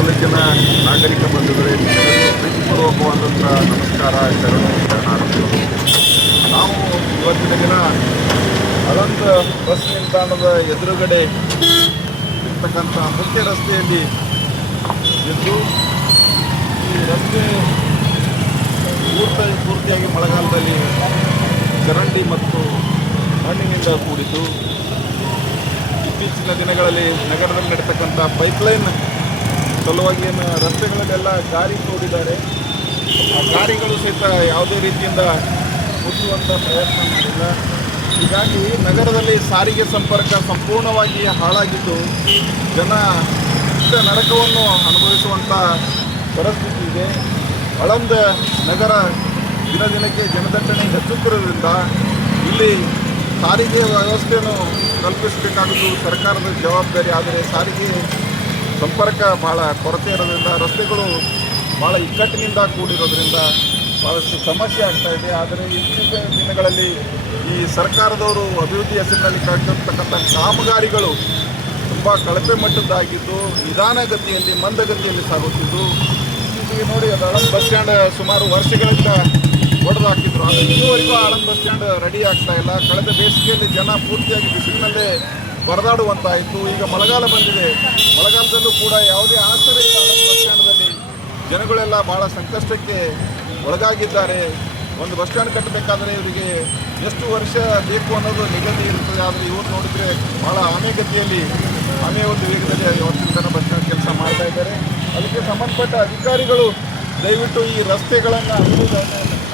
ತಾಲೂಕಿನ ನಾಗರಿಕ ಬಂಧುಗಳೇ, ಪ್ರೀತಿಪೂರ್ವಕವಾದಂಥ ನಮಸ್ಕಾರ, ಶರಣಾರ್ಥಿಗಳು. ನಾವು ಇವತ್ತಿನ ದಿನ ಅಳಂದ ಬಸ್ ನಿಲ್ದಾಣದ ಎದುರುಗಡೆ ಇರ್ತಕ್ಕಂಥ ಮುಖ್ಯ ರಸ್ತೆಯಲ್ಲಿ ಇದ್ದು, ಈ ರಸ್ತೆ ಪೂರ್ತಿಯಾಗಿ ಮಳೆಗಾಲದಲ್ಲಿ ಚರಂಡಿ ಮತ್ತು ಮಣ್ಣಿನಿಂದ ಕೂಡಿದ್ದು, ಇತ್ತೀಚಿನ ದಿನಗಳಲ್ಲಿ ನಗರದಲ್ಲಿ ನಡೀತಕ್ಕಂಥ ಪೈಪ್ಲೈನ್ ಸಲುವಾಗಿ ರಸ್ತೆಗಳಲ್ಲೆಲ್ಲ ಗಾರಿ ತೋಡಿದ್ದಾರೆ. ಆ ಗಾರಿಗಳು ಸಹಿತ ಯಾವುದೇ ರೀತಿಯಿಂದ ಮುಚ್ಚುವಂಥ ಪ್ರಯತ್ನ ಮಾಡಿಲ್ಲ. ಹೀಗಾಗಿ ನಗರದಲ್ಲಿ ಸಾರಿಗೆ ಸಂಪರ್ಕ ಸಂಪೂರ್ಣವಾಗಿ ಹಾಳಾಗಿದ್ದು, ಜನ ನರಕವನ್ನು ಅನುಭವಿಸುವಂಥ ಪರಿಸ್ಥಿತಿ ಇದೆ. ಅಳಂದ ನಗರ ದಿನ ದಿನಕ್ಕೆ ಜನದಟ್ಟಣೆ ಹೆಚ್ಚುತ್ತಿರೋದ್ರಿಂದ ಇಲ್ಲಿ ಸಾರಿಗೆ ವ್ಯವಸ್ಥೆಯನ್ನು ಕಲ್ಪಿಸಬೇಕಾಗುವುದು ಸರ್ಕಾರದ ಜವಾಬ್ದಾರಿ. ಆದರೆ ಸಾರಿಗೆ ಸಂಪರ್ಕ ಭಾಳ ಕೊರತೆ ಇರೋದ್ರಿಂದ, ರಸ್ತೆಗಳು ಭಾಳ ಇಕ್ಕಟ್ಟಿನಿಂದ ಕೂಡಿರೋದ್ರಿಂದ ಭಾಳಷ್ಟು ಸಮಸ್ಯೆ ಆಗ್ತಾ ಇದೆ. ಆದರೆ ಇತ್ತೀಚಿನ ದಿನಗಳಲ್ಲಿ ಈ ಸರ್ಕಾರದವರು ಅಭಿವೃದ್ಧಿ ಹೆಸರಿನಲ್ಲಿ ಕೈಗೊಳ್ಳತಕ್ಕಂಥ ಕಾಮಗಾರಿಗಳು ತುಂಬ ಕಳಪೆ ಮಟ್ಟದ್ದಾಗಿದ್ದು, ನಿಧಾನಗತಿಯಲ್ಲಿ ಮಂದಗತಿಯಲ್ಲಿ ಸಾಗುತ್ತಿದ್ದು. ಇತ್ತೀಚೆಗೆ ನೋಡಿ, ಅದು ಅಳಂದ ಬಸ್ ಸ್ಟ್ಯಾಂಡ್ ಸುಮಾರು ವರ್ಷಗಳಿಂದ ಹೊಡೆದು ಹಾಕಿದ್ರು. ಆದರೆ ಇನ್ನೂವರೆಗೂ ಆಳಂದ ಬಸ್ ಸ್ಟ್ಯಾಂಡ್ ರೆಡಿ ಆಗ್ತಾ ಇಲ್ಲ. ಕಳೆದ ಬೇಸಿಗೆಯಲ್ಲಿ ಜನ ಪೂರ್ತಿಯಾಗಿ ಬಿಸಿಲಿನಲ್ಲೇ ಪರದಾಡುವಂತಾಯಿತು. ಈಗ ಮಳೆಗಾಲ ಬಂದಿದೆ. ಮಳೆಗಾಲದಲ್ಲೂ ಕೂಡ ಯಾವುದೇ ಆಸರೆ ಇಲ್ಲ. ಆಳಂದ ಬಸ್ ಸ್ಟ್ಯಾಂಡಲ್ಲಿ ಜನಗಳೆಲ್ಲ ಭಾಳ ಸಂಕಷ್ಟಕ್ಕೆ ಒಳಗಾಗಿದ್ದಾರೆ. ಒಂದು ಬಸ್ ಸ್ಟ್ಯಾಂಡ್ ಕಟ್ಟಬೇಕಾದ್ರೆ ಇವರಿಗೆ ಎಷ್ಟು ವರ್ಷ ಬೇಕು ಅನ್ನೋದು ನಿಗದಿ ಇರ್ತದೆ. ಆದರೆ ಇವರು ನೋಡಿದರೆ ಭಾಳ ಆಮೆಗತಿಯಲ್ಲಿ, ಒಂದು ವೇಗದಲ್ಲಿ ಇವತ್ತಿನ ತನಕ ಬಸ್ ಸ್ಟ್ಯಾಂಡ್ ಕೆಲಸ ಮಾಡ್ತಾ ಇದ್ದಾರೆ. ಅದಕ್ಕೆ ಸಂಬಂಧಪಟ್ಟ ಅಧಿಕಾರಿಗಳು ದಯವಿಟ್ಟು ಈ ರಸ್ತೆಗಳನ್ನು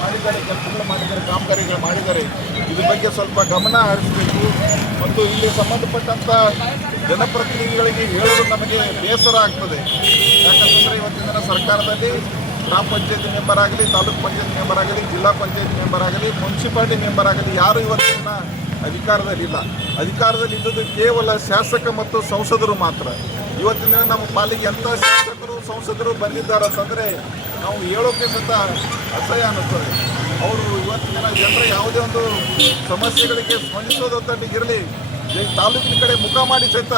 ಮಾಡಿದ್ದಾರೆ, ಕೆಲಸಗಳು ಮಾಡಿದ್ದಾರೆ, ಕಾಮಗಾರಿಗಳು ಮಾಡಿದ್ದಾರೆ. ಇದ್ರ ಬಗ್ಗೆ ಸ್ವಲ್ಪ ಗಮನ ಹರಿಸಬೇಕು. ಮತ್ತು ಇಲ್ಲಿ ಸಂಬಂಧಪಟ್ಟಂಥ ಜನಪ್ರತಿನಿಧಿಗಳಿಗೆ ಹೇಳಲು ನಮಗೆ ಬೇಸರ ಆಗ್ತದೆ. ಯಾಕಂತಂದರೆ ಇವತ್ತಿನ ದಿನ ಸರ್ಕಾರದಲ್ಲಿ ಗ್ರಾಮ ಪಂಚಾಯತಿ ಮೆಂಬರ್ ಆಗಲಿ, ತಾಲೂಕು ಪಂಚಾಯತ್ ಮೆಂಬರ್ ಆಗಲಿ, ಜಿಲ್ಲಾ ಪಂಚಾಯತ್ ಮೆಂಬರ್ ಆಗಲಿ, ಮುನ್ಸಿಪಾಲಿಟಿ ಮೆಂಬರ್ ಆಗಲಿ, ಯಾರು ಇವತ್ತಿನ ಅಧಿಕಾರದಲ್ಲಿಲ್ಲ. ಅಧಿಕಾರದಲ್ಲಿ ಇದ್ದದ್ದು ಕೇವಲ ಶಾಸಕ ಮತ್ತು ಸಂಸದರು ಮಾತ್ರ. ಇವತ್ತಿನ ದಿನ ನಮ್ಮ ಪಾಲಿಗೆ ಎಂಥ ಶಾಸಕರು ಸಂಸದರು ಬಂದಿದ್ದಾರೆ ಅಂತಂದರೆ ನಾವು ಹೇಳೋಕ್ಕೆ ಸಹಿತ ಅಸಹ್ಯ ಅನ್ನಿಸ್ತದೆ. ಅವರು ಇವತ್ತಿನ ದಿನ ಜನರ ಯಾವುದೇ ಒಂದು ಸಮಸ್ಯೆಗಳಿಗೆ ಸ್ಪಂದಿಸೋದೊಂದಿಗಿರಲಿ, ತಾಲೂಕಿನ ಕಡೆ ಮುಖ ಮಾಡಿ ಸಹಿತ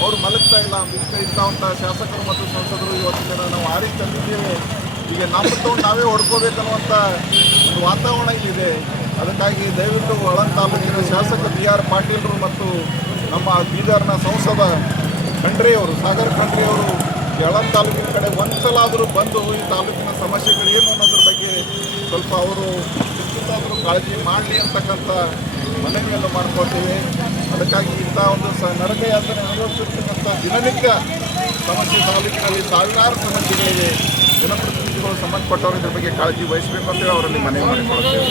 ಅವರು ಮಲಗ್ತಾ ಇಲ್ಲ. ಇಂಥವಂಥ ಶಾಸಕರು ಮತ್ತು ಸಂಸದರು ಇವತ್ತಿನ ದಿನ ನಾವು ಆರಿಸಿ ತಂದಿದ್ದೇವೆ. ಈಗ ನಮ್ಮ ತಗೊಂಡು ನಾವೇ ಹೊಡ್ಕೋಬೇಕನ್ನುವಂಥ ಒಂದು ವಾತಾವರಣ ಇಲ್ಲಿದೆ. ಅದಕ್ಕಾಗಿ ದಯವಿಟ್ಟು ಅಳಂದ ತಾಲೂಕಿನ ಶಾಸಕ BR ಪಾಟೀಲರು ಮತ್ತು ನಮ್ಮ ಬೀದರ್ನ ಸಂಸದ ಖಂಡ್ರೆಯವರು, ಸಾಗರ್ ಖಂಡ್ರೆಯವರು ಈ ಅಳಂದ ತಾಲೂಕಿನ ಕಡೆ ಒಂದ್ಸಲಾದರೂ ಬಂದು ಈ ತಾಲೂಕಿನ ಸಮಸ್ಯೆಗಳು ಏನು ಅನ್ನೋದ್ರ ಬಗ್ಗೆ ಸ್ವಲ್ಪ ಅವರು ನಿಶ್ಚಿತಾದರೂ ಕಾಳಜಿ ಮಾಡಲಿ ಅಂತಕ್ಕಂಥ ಮನವಿಯನ್ನು ಮಾಡ್ಕೊಳ್ತೇವೆ. ಅದಕ್ಕಾಗಿ ಇಂಥ ಒಂದು ನರಕ ಯಾತ್ರೆ ಅನುಭವಿಸಿರ್ತಕ್ಕಂಥ ದಿನನಿತ್ಯ ಸಮಸ್ಯೆ ತಾಲೂಕಿನಲ್ಲಿ ಸಾವಿರಾರು ಸಮಸ್ಯೆಗಳಿವೆ. ಜನಪ್ರತಿನಿಧಿಗಳು ಸಂಬಂಧಪಟ್ಟವರು ಇದ್ರ ಬಗ್ಗೆ ಕಾಳಜಿ ವಹಿಸಬೇಕು ಅಂತೇಳಿ ಅವರಲ್ಲಿ ಮನವಿ ಮಾಡಿಕೊಳ್ತೇವೆ.